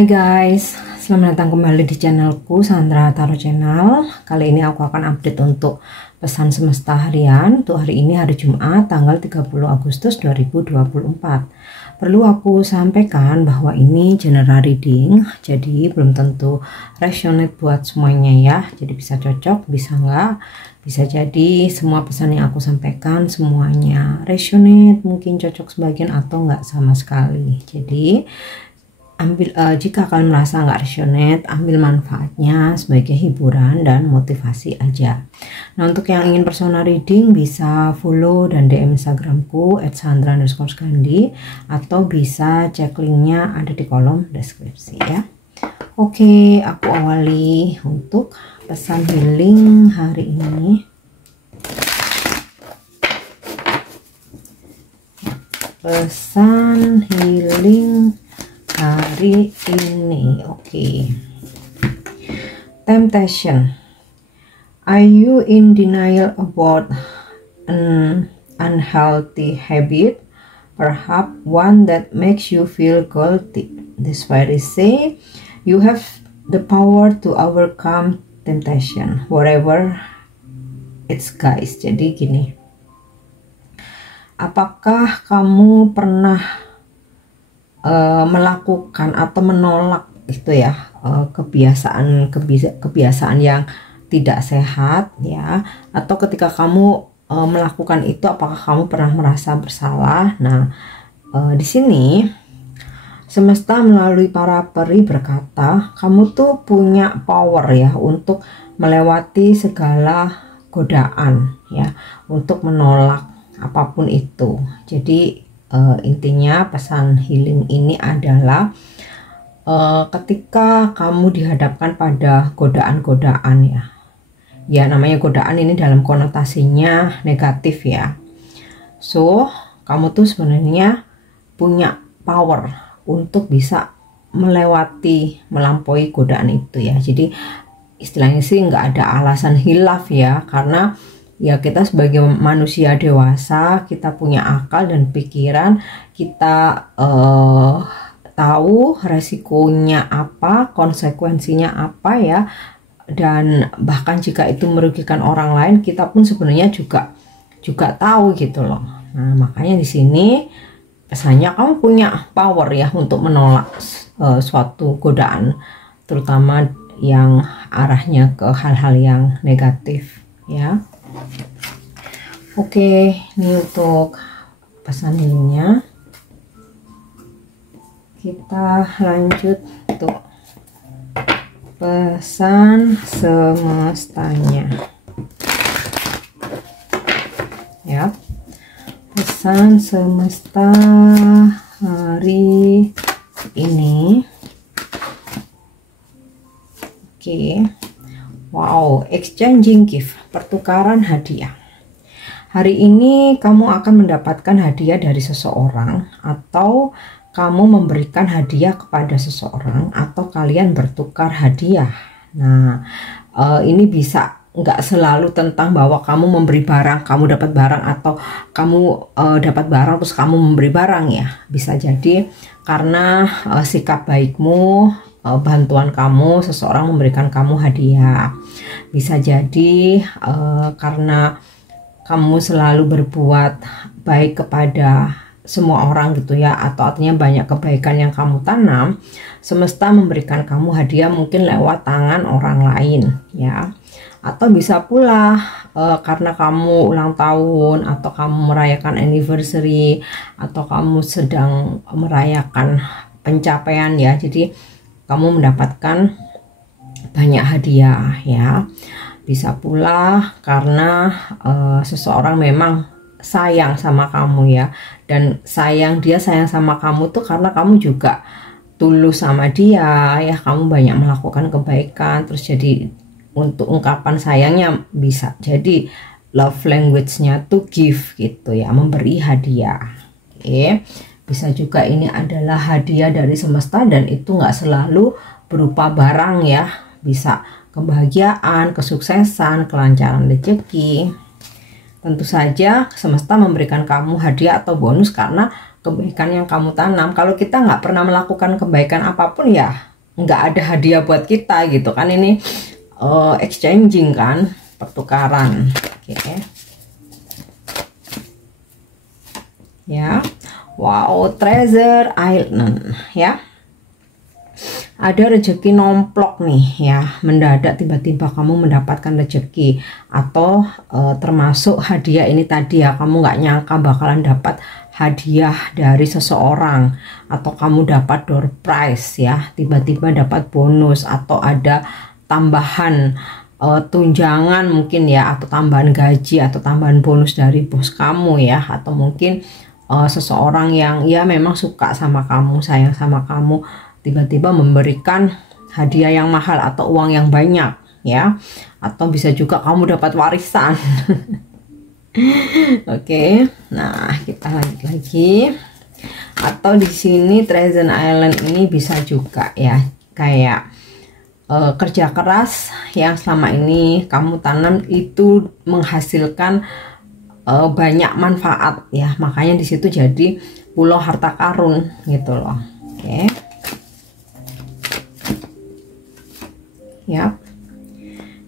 Hai guys, selamat datang kembali di channelku Sandra Tarot Channel. Kali ini aku akan update untuk pesan semesta harian untuk hari ini, hari Jumat tanggal 30 Agustus 2024. Perlu aku sampaikan bahwa ini general reading, jadi belum tentu resonate buat semuanya ya. Jadi bisa cocok, bisa enggak, bisa jadi semua pesan yang aku sampaikan semuanya resonate, mungkin cocok sebagian atau enggak sama sekali. Jadi jika kalian merasa nggak resonate, ambil manfaatnya sebagai hiburan dan motivasi aja. Nah, untuk yang ingin personal reading bisa follow dan DM Instagramku @sandra_skandi atau bisa cek linknya ada di kolom deskripsi ya. Oke, aku awali untuk pesan healing hari ini. Pesan healing hari ini, oke. Temptation. Are you in denial about an unhealthy habit, perhaps one that makes you feel guilty? This fairy say you have the power to overcome temptation, whatever it's, guys. Jadi gini, apakah kamu pernah melakukan atau menolak itu ya, kebiasaan yang tidak sehat ya, atau ketika kamu melakukan itu apakah kamu pernah merasa bersalah? Nah, di sini semesta melalui para peri berkata kamu tuh punya power ya untuk melewati segala godaan ya, untuk menolak apapun itu. Jadi intinya pesan healing ini adalah ketika kamu dihadapkan pada godaan-godaan ya namanya godaan ini dalam konotasinya negatif ya, so kamu tuh sebenarnya punya power untuk bisa melampaui godaan itu ya. Jadi istilahnya sih nggak ada alasan hilaf ya, karena ya kita sebagai manusia dewasa, kita punya akal dan pikiran, kita tahu resikonya apa, konsekuensinya apa ya, dan bahkan jika itu merugikan orang lain, kita pun sebenarnya juga tahu gitu loh. Nah, makanya di sini pesannya kamu punya power ya untuk menolak suatu godaan, terutama yang arahnya ke hal-hal yang negatif ya. Oke, ini untuk pesan healingnya. Kita lanjut untuk pesan semestanya ya. Pesan semesta hari ini. Oke. Wow, exchanging gift, pertukaran hadiah. Hari ini kamu akan mendapatkan hadiah dari seseorang, atau kamu memberikan hadiah kepada seseorang, atau kalian bertukar hadiah. Nah, ini bisa nggak selalu tentang bahwa kamu memberi barang, kamu dapat barang, atau kamu dapat barang terus kamu memberi barang ya. Bisa jadi karena sikap baikmu, bantuan kamu, seseorang memberikan kamu hadiah. Bisa jadi karena kamu selalu berbuat baik kepada semua orang gitu ya, atau artinya banyak kebaikan yang kamu tanam, semesta memberikan kamu hadiah mungkin lewat tangan orang lain ya. Atau bisa pula karena kamu ulang tahun, atau kamu merayakan anniversary, atau kamu sedang merayakan pencapaian ya, jadi kamu mendapatkan banyak hadiah ya. Bisa pula karena seseorang memang sayang sama kamu ya, dan dia sayang sama kamu tuh karena kamu juga tulus sama dia ya, kamu banyak melakukan kebaikan, terus jadi untuk ungkapan sayangnya bisa jadi love language-nya tuh give gitu ya, memberi hadiah. Oke. Bisa juga ini adalah hadiah dari semesta, dan itu nggak selalu berupa barang ya, bisa kebahagiaan, kesuksesan, kelancaran rezeki. Tentu saja semesta memberikan kamu hadiah atau bonus karena kebaikan yang kamu tanam. Kalau kita nggak pernah melakukan kebaikan apapun ya nggak ada hadiah buat kita gitu kan. Ini exchanging kan, pertukaran. Oke. Ya. Wow, treasure island ya. Ada rezeki nomplok nih ya, mendadak tiba-tiba kamu mendapatkan rezeki, atau termasuk hadiah ini tadi ya, kamu nggak nyangka bakalan dapat hadiah dari seseorang, atau kamu dapat door prize ya, tiba-tiba dapat bonus, atau ada tambahan tunjangan mungkin ya, atau tambahan gaji, atau tambahan bonus dari bos kamu ya, atau mungkin seseorang yang ya memang suka sama kamu, sayang sama kamu, tiba-tiba memberikan hadiah yang mahal atau uang yang banyak ya, atau bisa juga kamu dapat warisan. Oke, nah kita lanjut lagi. Atau di sini Treasure Island ini bisa juga ya, kayak kerja keras yang selama ini kamu tanam itu menghasilkan banyak manfaat ya, makanya di situ jadi pulau harta karun gitu loh. Oke. Ya,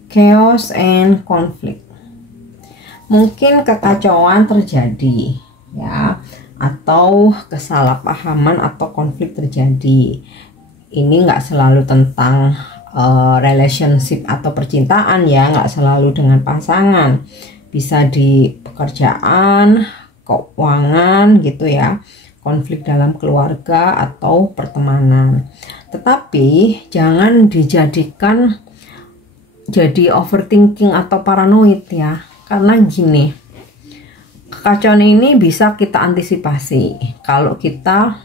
chaos and conflict. Mungkin kekacauan terjadi ya, atau kesalahpahaman atau konflik terjadi. Ini nggak selalu tentang relationship atau percintaan ya, nggak selalu dengan pasangan, bisa di pekerjaan, keuangan gitu ya, konflik dalam keluarga atau pertemanan. Tetapi jangan dijadikan jadi overthinking atau paranoid ya, karena gini, kekacauan ini bisa kita antisipasi kalau kita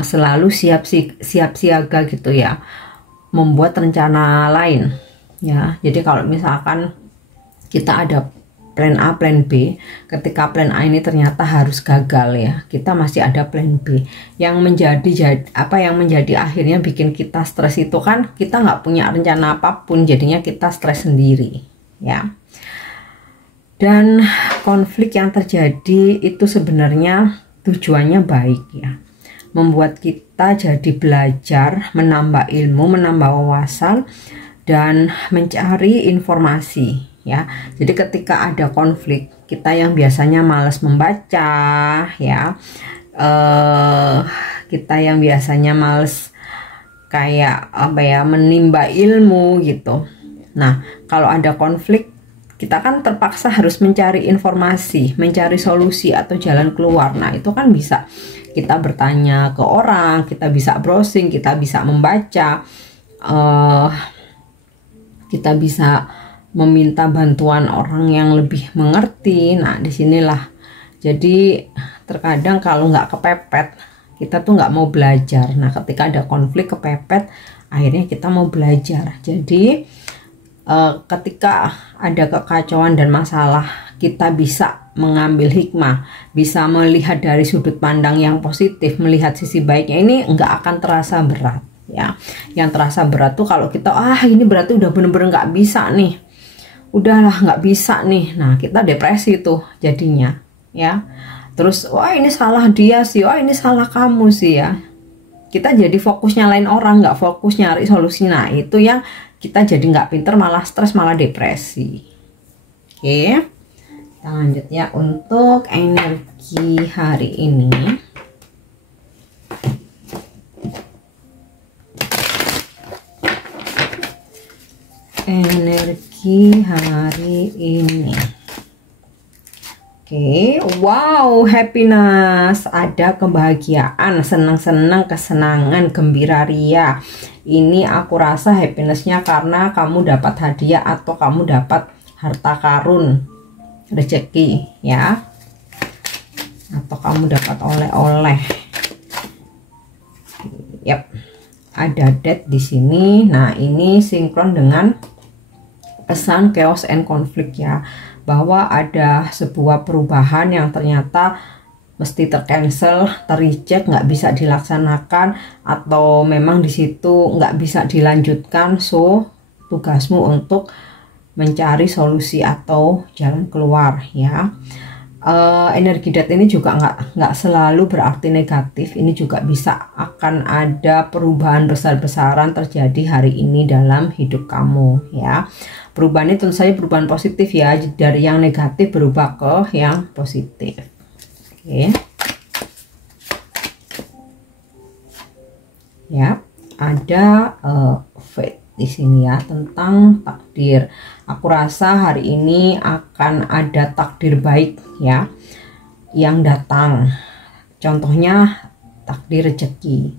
selalu siap siaga gitu ya, membuat rencana lain ya. Jadi kalau misalkan kita ada plan A, plan B, ketika plan A ini ternyata harus gagal ya, kita masih ada plan B. Yang menjadi akhirnya bikin kita stres itu kan, kita nggak punya rencana apapun, jadinya kita stres sendiri ya. Dan konflik yang terjadi itu sebenarnya tujuannya baik ya, membuat kita jadi belajar, menambah ilmu, menambah wawasan, dan mencari informasi ya. Jadi ketika ada konflik, kita yang biasanya malas membaca ya, kita yang biasanya males kayak apa ya, menimba ilmu gitu. Nah, kalau ada konflik, kita kan terpaksa harus mencari informasi, mencari solusi atau jalan keluar. Nah, itu kan bisa kita bertanya ke orang, kita bisa browsing, kita bisa membaca, kita bisa meminta bantuan orang yang lebih mengerti. Nah, disinilah jadi terkadang kalau nggak kepepet, kita tuh nggak mau belajar. Nah, ketika ada konflik kepepet, akhirnya kita mau belajar. Jadi ketika ada kekacauan dan masalah, kita bisa mengambil hikmah, bisa melihat dari sudut pandang yang positif, melihat sisi baiknya. Ini nggak akan terasa berat ya. Yang terasa berat tuh kalau kita ini berarti udah bener-bener nggak bisa nih, udahlah nggak bisa nih. Nah, kita depresi tuh jadinya ya. Terus wah ini salah dia sih, wah ini salah kamu sih ya. Kita jadi fokus nyalain orang, nggak fokus nyari solusi. Nah, itu yang kita jadi nggak pinter, malah stres, malah depresi. Oke, kita lanjut ya untuk energi hari ini. Energi hari ini. Oke, wow, happiness, ada kebahagiaan, senang-senang, kesenangan, gembira ria. Ini aku rasa happinessnya karena kamu dapat hadiah atau kamu dapat harta karun, rezeki ya, atau kamu dapat oleh-oleh. Yap, ada death di sini. Nah, ini sinkron dengan pesan chaos and conflict ya, bahwa ada sebuah perubahan yang ternyata mesti tercancel, terreject, nggak bisa dilaksanakan, atau memang di situ nggak bisa dilanjutkan. So tugasmu untuk mencari solusi atau jalan keluar ya. energi death ini juga nggak selalu berarti negatif. Ini juga bisa akan ada perubahan besar-besaran terjadi hari ini dalam hidup kamu ya. Perubahan ini tentu saja perubahan positif ya, dari yang negatif berubah ke yang positif. Oke. Ya, ada fate di sini ya, tentang takdir. Aku rasa hari ini akan ada takdir baik ya yang datang. Contohnya takdir rezeki,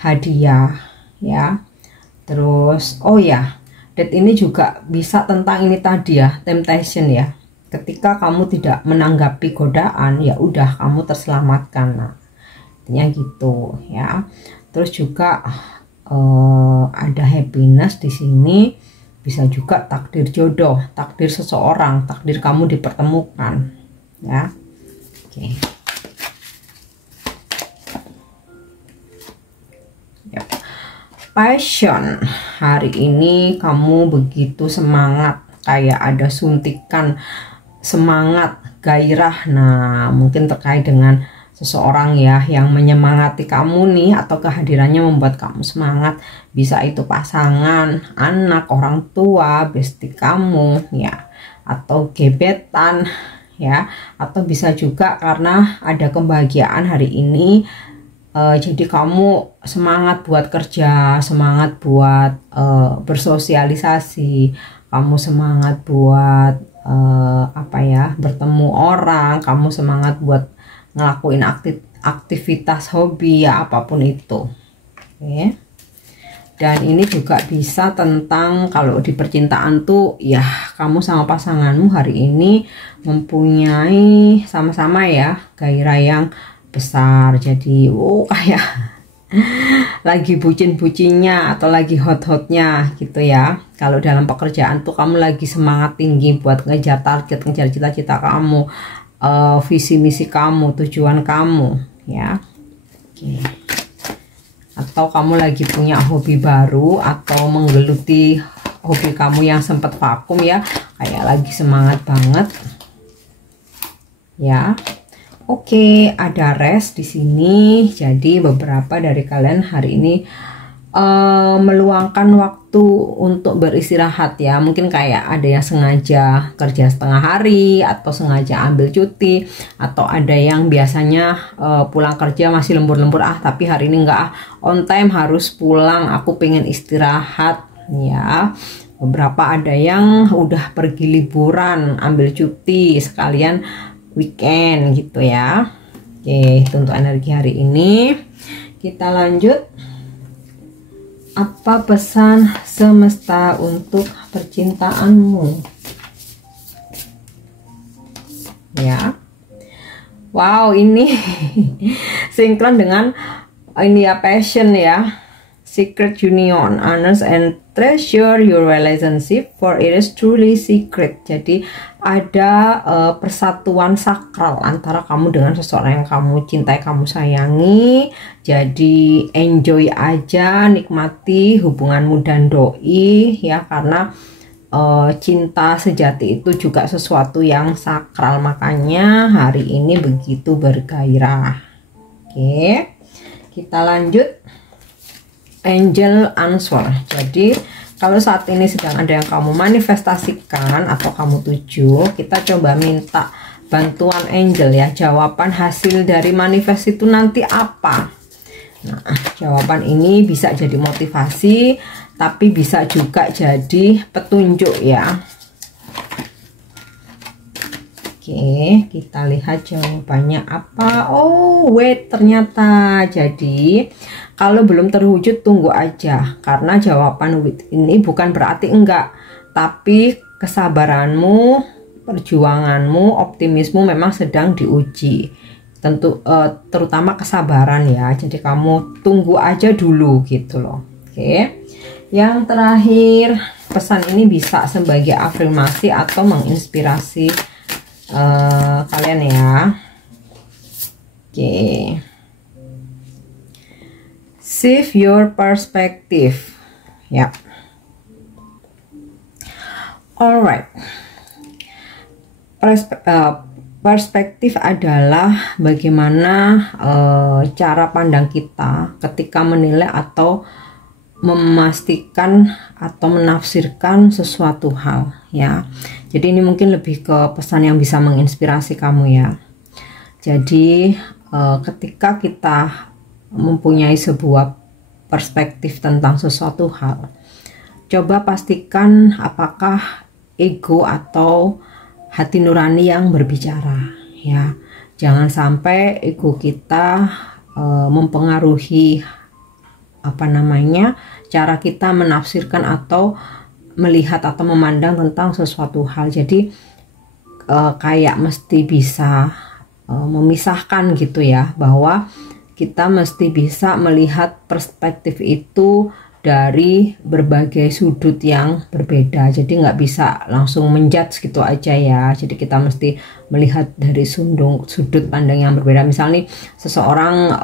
hadiah ya. Terus oh ya, death ini juga bisa tentang ini tadi ya, temptation ya. Ketika kamu tidak menanggapi godaan, ya udah kamu terselamatkan. Nah, intinya gitu ya. Terus juga ada happiness di sini, bisa juga takdir jodoh, takdir seseorang, takdir kamu dipertemukan ya. Oke. Yep. Passion, hari ini kamu begitu semangat, kayak ada suntikan semangat, gairah. Nah, mungkin terkait dengan seseorang ya yang menyemangati kamu nih, atau kehadirannya membuat kamu semangat. Bisa itu pasangan, anak, orang tua, bestie kamu ya, atau gebetan ya, atau bisa juga karena ada kebahagiaan hari ini. Jadi kamu semangat buat kerja, semangat buat bersosialisasi, kamu semangat buat apa ya, bertemu orang, kamu semangat buat ngelakuin aktivitas hobi ya, apapun itu. Oke. Dan ini juga bisa tentang kalau di percintaan tuh ya, kamu sama pasanganmu hari ini mempunyai sama-sama ya gairah yang besar. Jadi kayak lagi bucin-bucinnya atau lagi hot-hotnya gitu ya. Kalau dalam pekerjaan tuh kamu lagi semangat tinggi buat ngejar target, ngejar cita-cita kamu, visi misi kamu, tujuan kamu ya. Oke. Atau kamu lagi punya hobi baru atau menggeluti hobi kamu yang sempat vakum ya, kayak lagi semangat banget ya. Oke, ada rest di sini. Jadi beberapa dari kalian hari ini meluangkan waktu untuk beristirahat ya. Mungkin kayak ada yang sengaja kerja setengah hari, atau sengaja ambil cuti, atau ada yang biasanya pulang kerja masih lembur-lembur, tapi hari ini enggak, on time harus pulang, aku pengen istirahat ya. Beberapa ada yang udah pergi liburan, ambil cuti sekalian weekend gitu ya. Oke, itu untuk energi hari ini. Kita lanjut. Apa pesan semesta untuk percintaanmu? Ya. Wow, ini sinkron dengan ini ya, passion ya. Secret union, honest and treasure your relationship for it is truly secret. Jadi ada persatuan sakral antara kamu dengan seseorang yang kamu cintai, kamu sayangi. Jadi enjoy aja, nikmati hubunganmu dan doi ya, karena cinta sejati itu juga sesuatu yang sakral. Makanya hari ini begitu bergairah. Oke, kita lanjut. Angel answer. Jadi kalau saat ini sedang ada yang kamu manifestasikan atau kamu tuju, kita coba minta bantuan angel ya. Jawaban hasil dari manifest itu nanti apa? Nah, jawaban ini bisa jadi motivasi, tapi bisa juga jadi petunjuk ya. Oke, kita lihat jawabannya apa. Oh, wait, ternyata. Jadi kalau belum terwujud tunggu aja, karena jawaban wait ini bukan berarti enggak, tapi kesabaranmu, perjuanganmu, optimismu memang sedang diuji. Tentu terutama kesabaran ya. Jadi kamu tunggu aja dulu gitu loh. Oke. Yang terakhir, pesan ini bisa sebagai afirmasi atau menginspirasi kalian ya. Oke. Shift your perspective. Ya. Alright. Perspektif adalah bagaimana cara pandang kita ketika menilai atau memastikan atau menafsirkan sesuatu hal ya. Jadi ini mungkin lebih ke pesan yang bisa menginspirasi kamu ya. Jadi ketika kita mempunyai sebuah perspektif tentang sesuatu hal, coba pastikan apakah ego atau hati nurani yang berbicara ya. Jangan sampai ego kita mempengaruhi cara kita menafsirkan atau melihat atau memandang tentang sesuatu hal. Jadi kayak mesti bisa memisahkan gitu ya, bahwa kita mesti bisa melihat perspektif itu dari berbagai sudut yang berbeda. Jadi nggak bisa langsung menjudge gitu aja ya. Jadi kita mesti melihat dari sudut pandang yang berbeda. Misalnya seseorang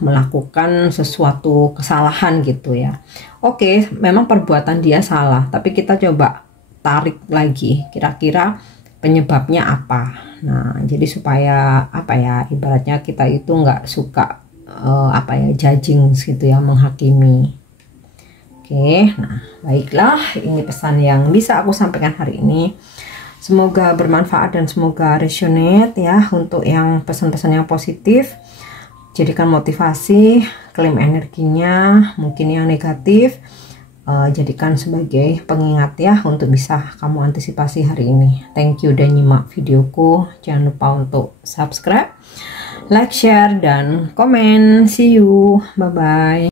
melakukan sesuatu kesalahan gitu ya. Oke, memang perbuatan dia salah, tapi kita coba tarik lagi, kira-kira penyebabnya apa. Nah, jadi supaya ibaratnya kita itu nggak suka judging gitu ya, menghakimi. Oke, nah baiklah, ini pesan yang bisa aku sampaikan hari ini. Semoga bermanfaat dan semoga resonate ya untuk yang pesan-pesan yang positif. Jadikan motivasi, klaim energinya, mungkin yang negatif jadikan sebagai pengingat ya untuk bisa kamu antisipasi hari ini. Thank you udah nyimak videoku. Jangan lupa untuk subscribe, like, share, dan komen. See you, bye bye.